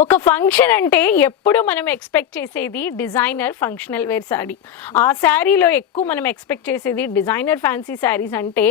ఒక ఫంక్షన్ అంటే ఎప్పుడు మనం ఎక్స్పెక్ట్ చేసేది డిజైనర్ ఫంక్షనల్ వేర్ శారీ ఆ శారీలో ఎక్కువ మనం ఎక్స్పెక్ట్ చేసేది డిజైనర్ ఫ్యాన్సీ శారీస్ అంటే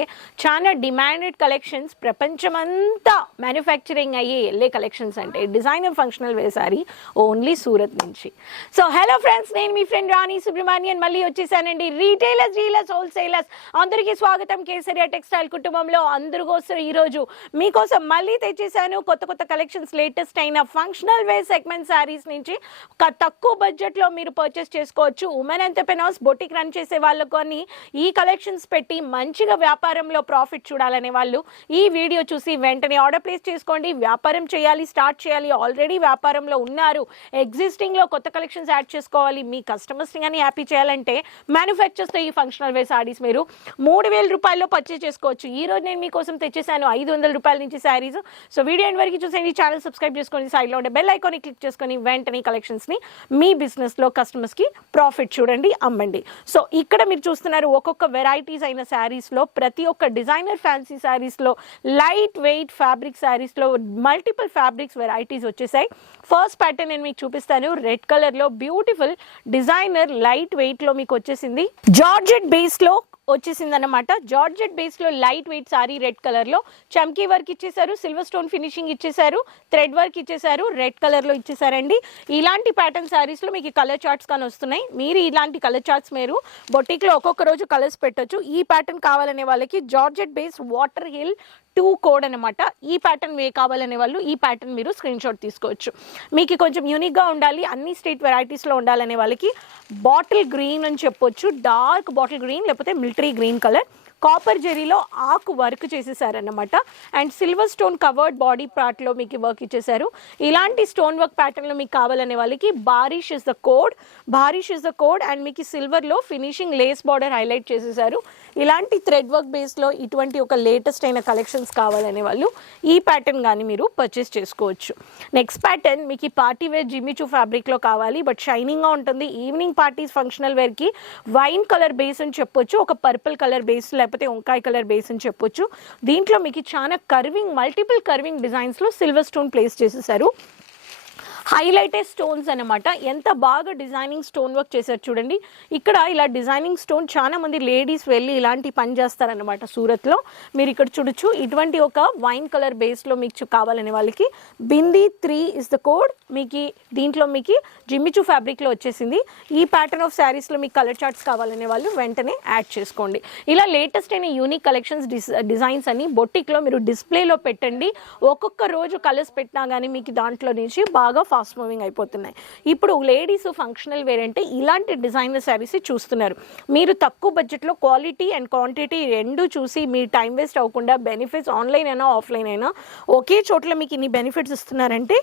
చాలా డిమాండెడ్ కలెక్షన్స్ ప్రపంచమంతా మ్యానుఫ్యాక్చరింగ్ అయ్యే వెళ్ళే కలెక్షన్స్ అంటే designer functional wear saree only Surat నుంచి. సో హలో ఫ్రెండ్స్ నేను మీ ఫ్రెండ్ రాణి సుబ్రహ్మణ్యన్ మళ్ళీ వచ్చేసానండి. రీటైలర్స్ డీలర్స్ హోల్సేలర్స్ అందరికీ స్వాగతం. కేసరియా టెక్స్టైల్ కుటుంబంలో అందరి కోసం ఈరోజు మీకోసం మళ్ళీ తెచ్చేసాను కొత్త కొత్త కలెక్షన్స్ లేటెస్ట్ అయిన ఫంక్షనల్ వేర్ సెగ్మెంట్ శారీస్ నుంచి ఒక తక్కువ బడ్జెట్లో మీరు పర్చేస్ చేసుకోవచ్చు. ఉమెన్ ఎంటర్ప్రెనర్స్ బొటిక్ రన్ చేసే వాళ్ళకు అని ఈ కలెక్షన్స్ పెట్టి మంచిగా వ్యాపారంలో ప్రాఫిట్ చూడాలనే వాళ్ళు ఈ వీడియో చూసి వెంటనే ఆర్డర్ ప్లేస్ చేసుకోండి. వ్యాపారం చేయాలి స్టార్ట్ చేయాలి. ఆల్రెడీ వ్యాపారంలో ఉన్నారు. ఎగ్జిస్టింగ్లో కొత్త కలెక్షన్స్ యాడ్ చేసుకోవాలి. మీ కస్టమర్స్ని కానీ హ్యాపీ చేయాలంటే మ్యానుఫ్యాక్చర్స్తో ఈ ఫంక్షనల్ వేర్ శారీస్ మీరు మూడు వేల రూపాయల్లో పర్చేస్ చేసుకోవచ్చు. ఈ రోజు నేను మీకోసం తెచ్చేసాను ఐదు వందల రూపాయల నుంచి శారీస్. సో వీడియో ఎండ్ వరకు చూసేయండి. ఛానల్ సబ్స్క్రైబ్ చేసుకొని సైడ్లో ఉండే బెల్ ఐకాన్ క్లిక్ చేసుకొని వెంటనే కలెక్షన్స్ని మీ బిజినెస్లో కస్టమర్స్కి ప్రాఫిట్ చూడండి అమ్మండి. సో ఇక్కడ మీరు చూస్తున్నారు ఒక్కొక్క వెరైటీస్ అయిన శారీస్లో ప్రతి ఒక్క డిజైనర్ ఫ్యాన్సీ శారీస్లో లైట్ వెయిట్ ఫ్యాబ్రిక్ శారీస్లో మల్టిపుల్ ఫ్యాబ్రిక్స్ వెరైటీస్ వచ్చేసాయి. ఫస్ట్ ప్యాటర్న్ నేను మీకు చూపిస్తాను. రెడ్ కలర్లో బ్యూటిఫుల్ డిజైనర్ లైట్ వెయిట్లో మీకు వచ్చేసింది. జార్జెట్ బేస్లో వచ్చేసింది అనమాట జార్జెట్ బేస్లో లైట్ వెయిట్ సారీ రెడ్ కలర్లో చమ్కీ వర్క్ ఇచ్చేసారు సిల్వర్ స్టోన్ ఫినిషింగ్ ఇచ్చేసారు థ్రెడ్ వర్క్ ఇచ్చేసారు రెడ్ రెడ్ కలర్లో ఇచ్చేసారండి. ఇలాంటి ప్యాటర్న్ శారీస్లో మీకు కలర్ చార్ట్స్ కానీ వస్తున్నాయి. మీరు ఇలాంటి కలర్ చార్ట్స్ మీరు బొటిక్లో ఒక్కొక్క రోజు కలర్స్ పెట్టొచ్చు. ఈ ప్యాటర్న్ కావాలనే వాళ్ళకి georgette base water hill two code అనమాట ఈ ప్యాటర్న్ వే కావాలనే వాళ్ళు ఈ ప్యాటర్న్ మీరు స్క్రీన్ షాట్ తీసుకోవచ్చు. మీకు కొంచెం యూనిక్గా ఉండాలి. అన్ని స్టేట్ వెరైటీస్లో ఉండాలనే వాళ్ళకి బాటిల్ గ్రీన్ అని చెప్పొచ్చు. డార్క్ బాటిల్ గ్రీన్ లేకపోతే మిలిటరీ గ్రీన్ కలర్ కాపర్ జెరీలో ఆకు work చేసేసారనమాట and silver stone covered body పార్ట్లో మీకు వర్క్ ఇచ్చేసారు ఇలాంటి స్టోన్ వర్క్ ప్యాటర్న్లో మీకు కావాలనే వాళ్ళకి Baarish is the code Baarish is the code and మీకు సిల్వర్లో ఫినిషింగ్ లేస్ బార్డర్ హైలైట్ చేసేసారు ఇలాంటి థ్రెడ్ వర్క్ బేస్లో ఇటువంటి ఒక లేటెస్ట్ అయిన కలెక్షన్స్ కావాలనే వాళ్ళు ఈ ప్యాటర్న్ కానీ మీరు పర్చేస్ చేసుకోవచ్చు. నెక్స్ట్ ప్యాటర్న్ మీకు ఈ పార్టీ వేర్ జిమ్మిచూ ఫ్యాబ్రిక్లో కావాలి బట్ షైనింగ్గా ఉంటుంది. ఈవినింగ్ పార్టీస్ ఫంక్షనల్ వేర్కి వైన్ కలర్ బేస్ అని చెప్పొచ్చు ఒక పర్పుల్ కలర్ బేస్ లేకపోతే వంకాయ కలర్ బేస్ అని చెప్పొచ్చు. దీంట్లో మీకు చాలా కర్వింగ్ మల్టిపుల్ కర్వింగ్ డిజైన్స్లో సిల్వర్ స్టోన్ ప్లేస్ చేసేసారు. హైలైటెడ్ స్టోన్స్ అనమాట ఎంత బాగా డిజైనింగ్ స్టోన్ వర్క్ చేశారు చూడండి. ఇక్కడ ఇలా డిజైనింగ్ స్టోన్ చాలా మంది లేడీస్ వెళ్ళి ఇలాంటి పని చేస్తారనమాట సూరత్లో. మీరు ఇక్కడ చూడొచ్చు. ఇటువంటి ఒక వైన్ కలర్ బేస్లో మీకు కావాలనే వాళ్ళకి Bindi three is the code మీకు దీంట్లో మీకు జిమ్మిచూ ఫ్యాబ్రిక్లో వచ్చేసింది. ఈ ప్యాటర్న్ ఆఫ్ శారీస్లో మీకు కలర్ చార్ట్స్ కావాలనే వాళ్ళు వెంటనే యాడ్ చేసుకోండి. ఇలా లేటెస్ట్ అయిన యూనిక్ కలెక్షన్స్ డిజైన్స్ అని బొటిక్లో మీరు డిస్ప్లేలో పెట్టండి. ఒక్కొక్క రోజు కలర్స్ పెట్టినా కానీ మీకు దాంట్లో నుంచి బాగా ఫాస్ట్ మూవింగ్ అయిపోతున్నాయి. ఇప్పుడు లేడీస్ ఫంక్షనల్ వేర్ అంటే ఇలాంటి డిజైనర్ శారీస్ చూస్తున్నారు. మీరు తక్కువ బడ్జెట్లో క్వాలిటీ అండ్ క్వాంటిటీ రెండు చూసి మీ టైం వేస్ట్ అవ్వకుండా బెనిఫిట్స్ ఆన్లైన్ అయినా ఆఫ్లైన్ అయినా ఒకే చోట్ల మీకు ఇన్ని బెనిఫిట్స్ ఇస్తున్నారంటే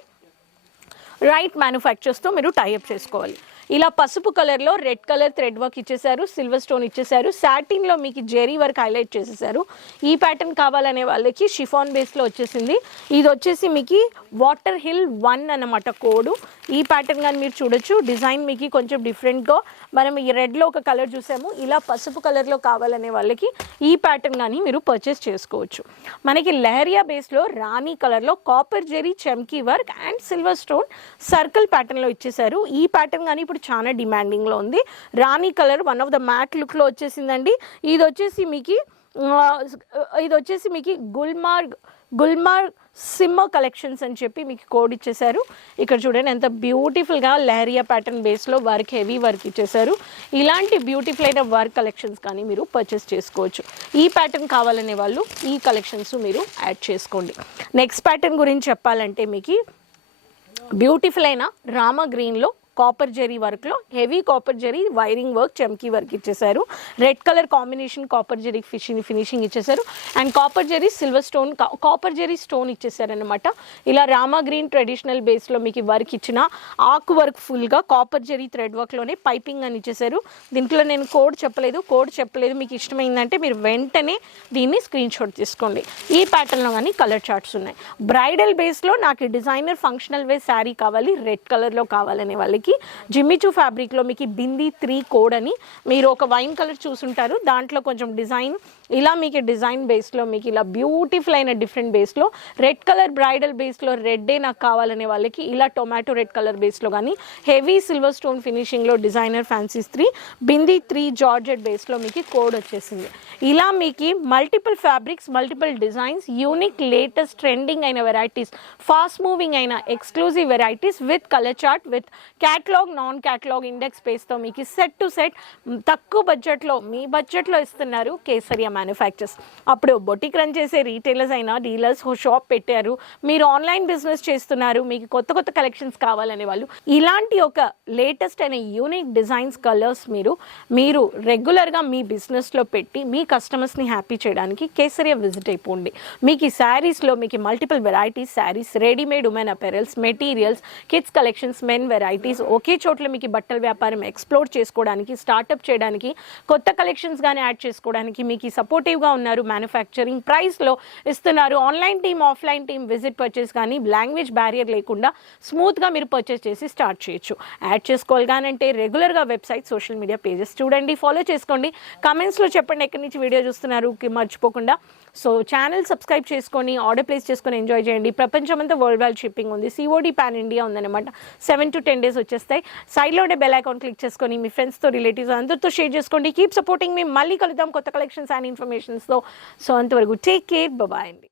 రైట్ మ్యానుఫ్యాక్చర్స్తో మీరు టైఅప్ చేసుకోవాలి. ఇలా పసుపు కలర్లో రెడ్ కలర్ థ్రెడ్ వర్క్ ఇచ్చేసారు సిల్వర్ స్టోన్ ఇచ్చేసారు సాటిన్లో మీకు జెరీ వర్క్ హైలైట్ చేసేసారు ఈ ప్యాటర్న్ కావాలనే వాళ్ళకి షిఫాన్ బేస్లో వచ్చేసింది. ఇది వచ్చేసి మీకు వాటర్ హిల్ వన్ అన్నమాట కోడ్ ఈ ప్యాటర్న్ కానీ మీరు చూడొచ్చు. డిజైన్ మీకు కొంచెం డిఫరెంట్గా మనం ఈ రెడ్లో ఒక కలర్ చూసాము. ఇలా పసుపు కలర్లో కావాలనే వాళ్ళకి ఈ ప్యాటర్న్ కానీ మీరు పర్చేస్ చేసుకోవచ్చు. మనకి లెహరియా బేస్లో రాణి కలర్లో copper zari చెమ్కీ work and silver stone circle ప్యాటర్న్లో ఇచ్చేసారు ఈ ప్యాటర్న్ కానీ ఇప్పుడు చాలా డిమాండింగ్లో ఉంది. రాణి colour one of the matte లుక్లో వచ్చేసిందండి. ఇది వచ్చేసి మీకు ఇది వచ్చేసి మీకు గుల్మార్గ్ గుల్మార్గ్ సిమ్మ కలెక్షన్స్ అని చెప్పి మీకు కోడ్ ఇచ్చేసారు ఇక్కడ చూడండి ఎంత బ్యూటిఫుల్గా లహరియా ప్యాటర్న్ బేస్లో వర్క్ హెవీ వర్క్ ఇచ్చేసారు ఇలాంటి బ్యూటిఫుల్ అయిన వర్క్ కలెక్షన్స్ కానీ మీరు పర్చేస్ చేసుకోవచ్చు. ఈ ప్యాటర్న్ కావాలనే వాళ్ళు ఈ కలెక్షన్స్ మీరు యాడ్ చేసుకోండి. నెక్స్ట్ ప్యాటర్న్ గురించి చెప్పాలంటే మీకు బ్యూటిఫుల్ అయిన రామ గ్రీన్లో కాపర్ జెరీ వర్క్లో heavy copper zari wiring work చమ్కీ work ఇచ్చేసారు red colour combination copper zari fishing finishing ఇచ్చేసారు and copper zari silver stone copper zari stone ఇచ్చేసారు అనమాట ఇలా రామా గ్రీన్ ట్రెడిషనల్ బేస్లో మీకు వర్క్ ఇచ్చిన ఆకు వర్క్ ఫుల్గా కాపర్ జెరీ థ్రెడ్ వర్క్లోనే పైపింగ్ అని ఇచ్చేసారు దీంట్లో నేను కోడ్ చెప్పలేదు. కోడ్ చెప్పలేదు. మీకు ఇష్టమైందంటే మీరు వెంటనే దీన్ని స్క్రీన్ షాట్ తీసుకోండి. ఈ ప్యాటర్న్లో కానీ కలర్ చార్ట్స్ ఉన్నాయి. బ్రైడల్ బేస్లో నాకు డిజైనర్ ఫంక్షనల్ వే శారీ కావాలి రెడ్ కలర్లో కావాలనే వాళ్ళకి మనకి జిమ్మిచూ ఫ్యాబ్రిక్లో మీకు బిందీ త్రీ కోడ్ అని మీరు ఒక వైన్ కలర్ చూసుంటారు. దాంట్లో కొంచెం డిజైన్ ఇలా మీకు డిజైన్ బేస్లో మీకు ఇలా బ్యూటిఫుల్ అయిన డిఫరెంట్ బేస్లో రెడ్ కలర్ బ్రైడల్ బేస్లో రెడ్డే నాకు కావాలనే వాళ్ళకి ఇలా టొమాటో రెడ్ కలర్ బేస్లో కానీ heavy silver stone ఫినిషింగ్లో designer fancies three bindi three georgette బేస్లో మీకు కోడ్ వచ్చేసింది. ఇలా మీకు multiple fabrics multiple designs unique latest trending అయిన వెరైటీస్ ఫాస్ట్ మూవింగ్ అయిన exclusive varieties with colour chart with catalogue non catalogue index బేస్తో మీకు సెట్ టు సెట్ తక్కువ బడ్జెట్లో మీ బడ్జెట్లో ఇస్తున్నారు కేసరియా మ్యానుఫ్యాక్చర్స్ అప్పుడు బొటిక్ రన్ చేసే రీటైలర్స్ అయినా డీలర్స్ షాప్ పెట్టారు. మీరు ఆన్లైన్ బిజినెస్ చేస్తున్నారు. మీకు కొత్త కొత్త కలెక్షన్స్ కావాలనే వాళ్ళు. ఇలాంటి ఒక లేటెస్ట్ అయిన యూనిక్ డిజైన్స్ కలర్స్ మీరు మీరు రెగ్యులర్గా మీ బిజినెస్లో పెట్టి మీ కస్టమర్స్ని హ్యాపీ చేయడానికి కేసరియా విజిట్ అయిపోండి. మీకు ఈ శారీస్లో మీకు multiple varieties saris readymade women apparels materials kids collections men varieties ఒకే చోట్ల మీకు బట్టల వ్యాపారం ఎక్స్ప్లోర్ చేసుకోవడానికి స్టార్ట్అప్ చేయడానికి కొత్త కలెక్షన్స్ కానీ యాడ్ చేసుకోవడానికి మీకు సపోర్టివ్గా ఉన్నారు మ్యానుఫ్యాక్చరింగ్ ప్రైస్లో ఇస్తున్నారు. Online team offline team visit purchase కానీ లాంగ్వేజ్ బ్యారియర్ లేకుండా స్మూత్గా మీరు పర్చేస్ చేసి స్టార్ట్ చేయొచ్చు. యాడ్ చేసుకోవాలి కానీ అంటే రెగ్యులర్గా వెబ్సైట్ సోషల్ మీడియా పేజెస్ చూడండి ఫాలో చేసుకోండి. కమెంట్స్లో చెప్పండి ఎక్కడి నుంచి వీడియో చూస్తున్నారు మర్చిపోకుండా. సో ఛానల్ సబ్స్క్రైబ్ చేసుకొని ఆర్డర్ ప్లేస్ చేసుకొని ఎంజాయ్ చేయండి. ప్రపంచమంతా వరల్డ్ వైడ్ షిప్పింగ్ ఉంది సిఓడి పాన్ ఇండియా ఉందన్నమాట. సెవెన్ టు టెన్ డేస్ వచ్చేస్తాయి. సైడ్లోనే బెల్ అకౌంట్ క్లిక్ చేసుకొని మీ ఫ్రెండ్స్తో రిలేటివ్స్ అందరితో షేర్ చేసుకోండి. కీప్ సపోర్టింగ్ మీ మళ్ళీ కలుద్దాం కొత్త కలెక్షన్స్ అండ్ ఇన్ఫర్మేషన్స్తో సో అంతవరకు టేక్ కేర్ బాయ్ అండి.